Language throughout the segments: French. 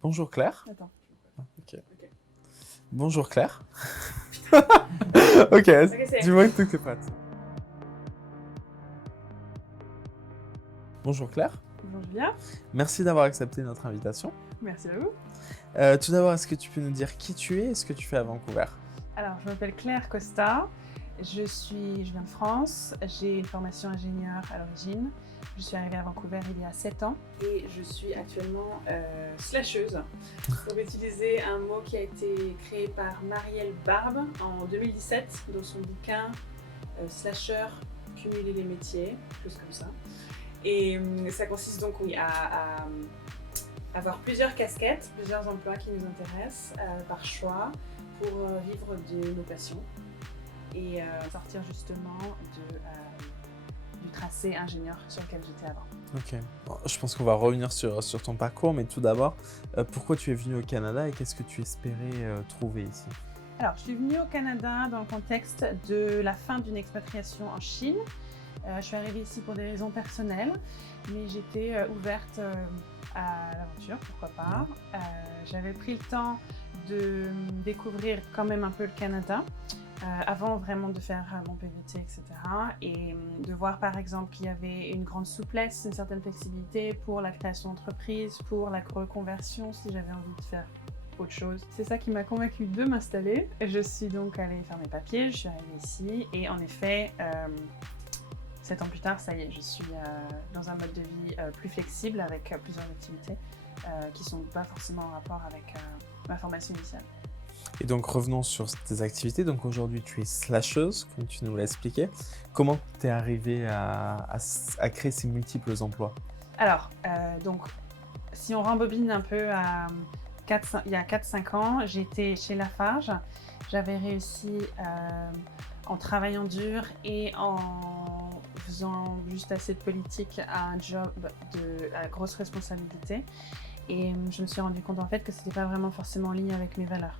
Bonjour Claire. Attends. Ok. Ok. Bonjour Claire. Ok, c'est- dis-moi que tout est prête. Bonjour Claire. Bonjour Julia. Merci d'avoir accepté notre invitation. Merci à vous. Tout d'abord, est-ce que tu peux nous dire qui tu es et ce que tu fais à Vancouver? Alors, je m'appelle Claire Costa. Je viens de France. J'ai une formation ingénieure à l'origine. Je suis arrivée à Vancouver il y a 7 ans. Et je suis actuellement slasheuse, pour utiliser un mot qui a été créé par Marielle Barbe en 2017 dans son bouquin Slasher, cumuler les métiers, plus comme ça. Et ça consiste donc, oui, à avoir plusieurs casquettes, plusieurs emplois qui nous intéressent par choix pour vivre de nos passions et sortir justement du tracé ingénieur sur lequel j'étais avant. Ok. Bon, je pense qu'on va revenir sur ton parcours, mais tout d'abord, pourquoi tu es venue au Canada et qu'est-ce que tu espérais trouver ici? Alors, je suis venue au Canada dans le contexte de la fin d'une expatriation en Chine. Je suis arrivée ici pour des raisons personnelles, mais j'étais ouverte à l'aventure, pourquoi pas. J'avais pris le temps de découvrir quand même un peu le Canada avant vraiment de faire mon PVT, etc. Et de voir par exemple qu'il y avait une grande souplesse, une certaine flexibilité pour la création d'entreprise, pour la reconversion si j'avais envie de faire autre chose. C'est ça qui m'a convaincue de m'installer. Je suis donc allée faire mes papiers, je suis arrivée ici et en effet, 7 ans plus tard, ça y est, je suis dans un mode de vie plus flexible avec plusieurs activités qui ne sont pas forcément en rapport avec ma formation initiale. Et donc revenons sur tes activités. Donc aujourd'hui tu es slasheuse, comme tu nous l'as expliqué. Comment tu es arrivée à créer ces multiples emplois? Alors, donc, si on rembobine un peu il y a 4-5 ans, j'étais chez Lafarge. J'avais réussi en travaillant dur et en faisant juste assez de politique à un job à grosse responsabilité. Et je me suis rendu compte en fait que c'était pas vraiment forcément en ligne avec mes valeurs.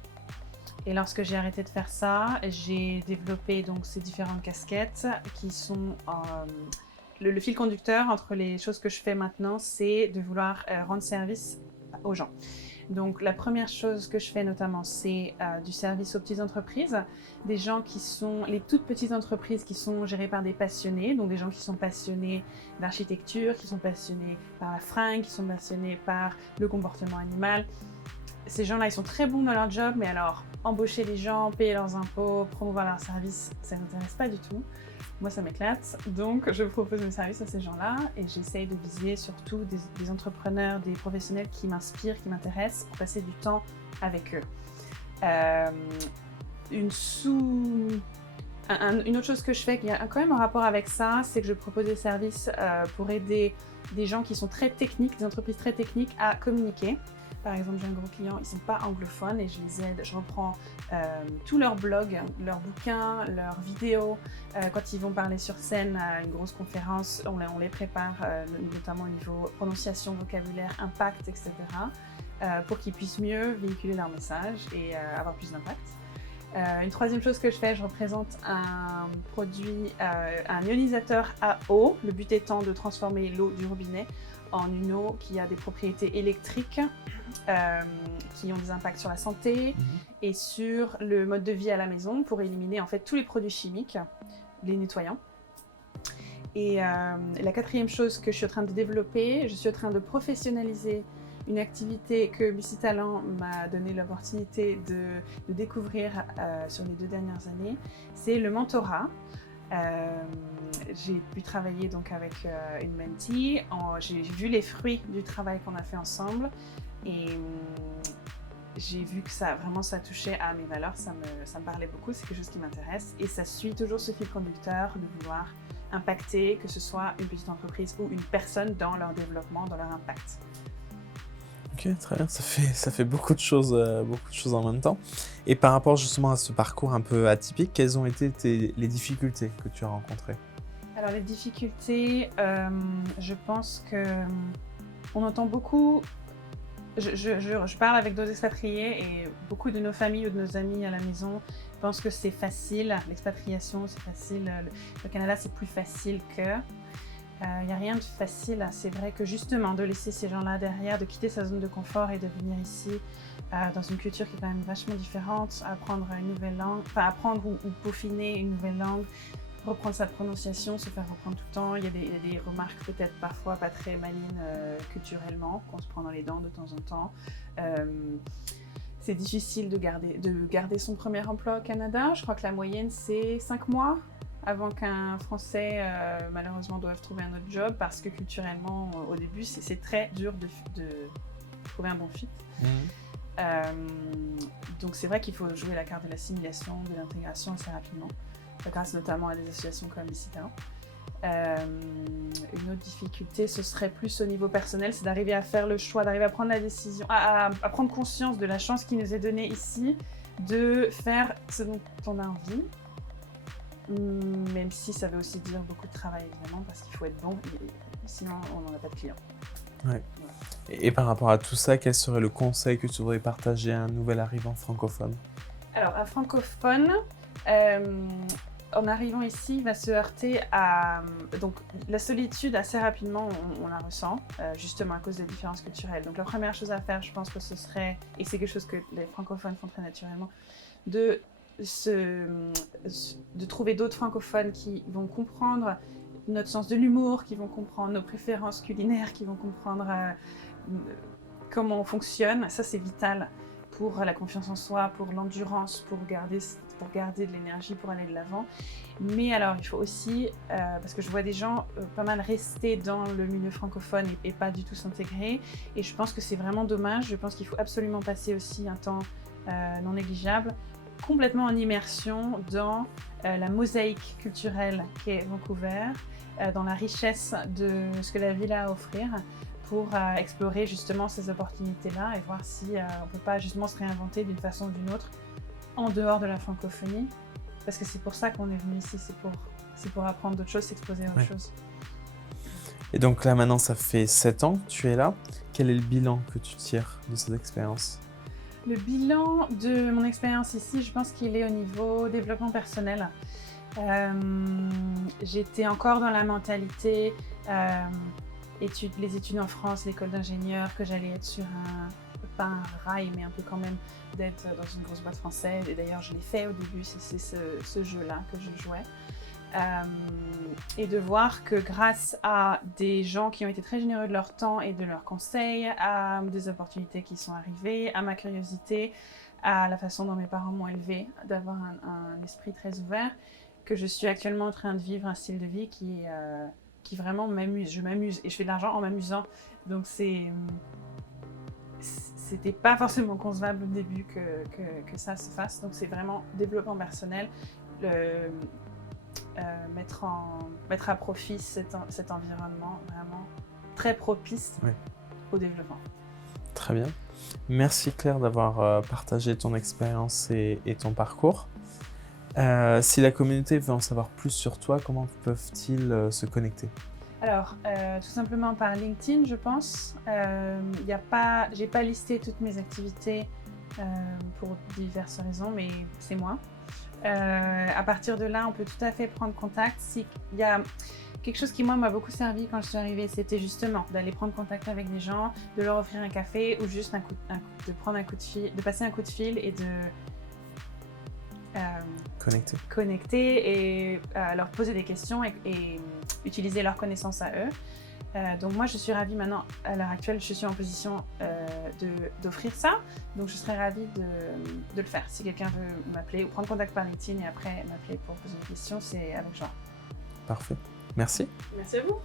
Et lorsque j'ai arrêté de faire ça, j'ai développé donc ces différentes casquettes qui sont le fil conducteur entre les choses que je fais maintenant, c'est de vouloir rendre service aux gens. Donc la première chose que je fais notamment, c'est du service aux petites entreprises, des gens qui sont les toutes petites entreprises qui sont gérées par des passionnés, donc des gens qui sont passionnés d'architecture, qui sont passionnés par la fringue, qui sont passionnés par le comportement animal. Ces gens-là, ils sont très bons dans leur job, mais alors embaucher les gens, payer leurs impôts, promouvoir leurs services, ça ne m'intéresse pas du tout. Moi, ça m'éclate. Donc, je propose mes services à ces gens-là et j'essaye de viser surtout des entrepreneurs, des professionnels qui m'inspirent, qui m'intéressent pour passer du temps avec eux. Une autre chose que je fais qui a quand même un rapport avec ça, c'est que je propose des services pour aider des gens qui sont très techniques, des entreprises très techniques à communiquer. Par exemple, j'ai un gros client, ils ne sont pas anglophones et je les aide, je reprends tous leurs blogs, leurs bouquins, leurs vidéos. Quand ils vont parler sur scène à une grosse conférence, on les prépare, notamment au niveau prononciation, vocabulaire, impact, etc. Pour qu'ils puissent mieux véhiculer leur message et avoir plus d'impact. Une troisième chose que je fais, je représente un produit, un ionisateur à eau. Le but étant de transformer l'eau du robinet en une eau qui a des propriétés électriques qui ont des impacts sur la santé et sur le mode de vie à la maison pour éliminer en fait tous les produits chimiques, les nettoyants. Et la quatrième chose que je suis en train de développer, je suis en train de professionnaliser une activité que Bussy Talent m'a donné l'opportunité de découvrir sur les 2 dernières années, c'est le mentorat. J'ai pu travailler donc avec une mentee, j'ai vu les fruits du travail qu'on a fait ensemble et j'ai vu que ça touchait à mes valeurs, ça me parlait beaucoup, c'est quelque chose qui m'intéresse et ça suit toujours ce fil conducteur de vouloir impacter, que ce soit une petite entreprise ou une personne dans leur développement, dans leur impact. Ok, très bien, ça fait beaucoup de choses en même temps. Et par rapport justement à ce parcours un peu atypique, quelles ont été les difficultés que tu as rencontrées? Alors les difficultés, je pense que on entend beaucoup, je parle avec d'autres expatriés et beaucoup de nos familles ou de nos amis à la maison pensent que c'est facile, l'expatriation c'est facile, le Canada c'est plus facile que... Il n'y a rien de facile. C'est vrai que justement, de laisser ces gens-là derrière, de quitter sa zone de confort et de venir ici, dans une culture qui est quand même vachement différente, apprendre une nouvelle langue, enfin apprendre ou peaufiner une nouvelle langue, reprendre sa prononciation, se faire reprendre tout le temps. Il y a des remarques peut-être parfois pas très malines culturellement, qu'on se prend dans les dents de temps en temps. C'est difficile de garder son premier emploi au Canada. Je crois que la moyenne, c'est 5 mois avant qu'un Français, malheureusement, doive trouver un autre job parce que culturellement, au début, c'est très dur de trouver un bon fit. Donc c'est vrai qu'il faut jouer la carte de l'assimilation, de l'intégration assez rapidement, grâce notamment à des associations comme Licita. Une autre difficulté, ce serait plus au niveau personnel, c'est d'arriver à faire le choix, d'arriver à prendre la décision, à prendre conscience de la chance qui nous est donnée ici, de faire ce dont on a envie, même si ça veut aussi dire beaucoup de travail évidemment, parce qu'il faut être bon, sinon on n'en a pas de clients. Ouais. Et par rapport à tout ça, quel serait le conseil que tu voudrais partager à un nouvel arrivant francophone? Alors, un francophone, en arrivant ici, va se heurter à... Donc, la solitude, assez rapidement, on la ressent, justement à cause des différences culturelles. Donc, la première chose à faire, je pense que ce serait, et c'est quelque chose que les francophones font très naturellement, de trouver d'autres francophones qui vont comprendre notre sens de l'humour, qui vont comprendre nos préférences culinaires, qui vont comprendre comment on fonctionne. Ça, c'est vital pour la confiance en soi, pour l'endurance, pour garder de l'énergie, pour aller de l'avant. Mais alors, il faut aussi, parce que je vois des gens pas mal rester dans le milieu francophone et pas du tout s'intégrer, et je pense que c'est vraiment dommage. Je pense qu'il faut absolument passer aussi un temps non négligeable, complètement en immersion dans la mosaïque culturelle qu'est Vancouver, dans la richesse de ce que la ville a à offrir, pour explorer justement ces opportunités-là et voir si on ne peut pas justement se réinventer d'une façon ou d'une autre en dehors de la francophonie, parce que c'est pour ça qu'on est venu ici, c'est pour apprendre d'autres choses, s'exposer à autre chose. Et donc là maintenant ça fait 7 ans que tu es là, quel est le bilan que tu tires de cette expérience? Le bilan de mon expérience ici, je pense qu'il est au niveau développement personnel. J'étais encore dans la mentalité les études en France, l'école d'ingénieur, que j'allais être sur pas un rail, mais un peu quand même d'être dans une grosse boîte française. Et d'ailleurs, je l'ai fait au début, c'est ce jeu-là que je jouais. Et de voir que grâce à des gens qui ont été très généreux de leur temps et de leurs conseils, à des opportunités qui sont arrivées, à ma curiosité, à la façon dont mes parents m'ont élevée, d'avoir un esprit très ouvert, que je suis actuellement en train de vivre un style de vie qui vraiment m'amuse. Je m'amuse et je fais de l'argent en m'amusant. Donc c'était pas forcément concevable au début que ça se fasse. Donc c'est vraiment développement personnel, mettre à profit cet environnement vraiment très propice au développement. Très bien. Merci Claire d'avoir partagé ton expérience et ton parcours. Si la communauté veut en savoir plus sur toi, comment peuvent-ils se connecter? Alors, tout simplement par LinkedIn, je pense. J'ai pas listé toutes mes activités pour diverses raisons, mais c'est moi. À partir de là, on peut tout à fait prendre contact. S'il y a quelque chose qui, moi, m'a beaucoup servi quand je suis arrivée, c'était justement d'aller prendre contact avec des gens, de leur offrir un café ou juste de passer un coup de fil et de connecter et leur poser des questions et utiliser leurs connaissances à eux. Donc moi je suis ravie maintenant, à l'heure actuelle, je suis en position d'offrir ça, donc je serais ravie de le faire. Si quelqu'un veut m'appeler ou prendre contact par LinkedIn et après m'appeler pour poser des questions, c'est avec joie. Parfait, merci. Merci à vous.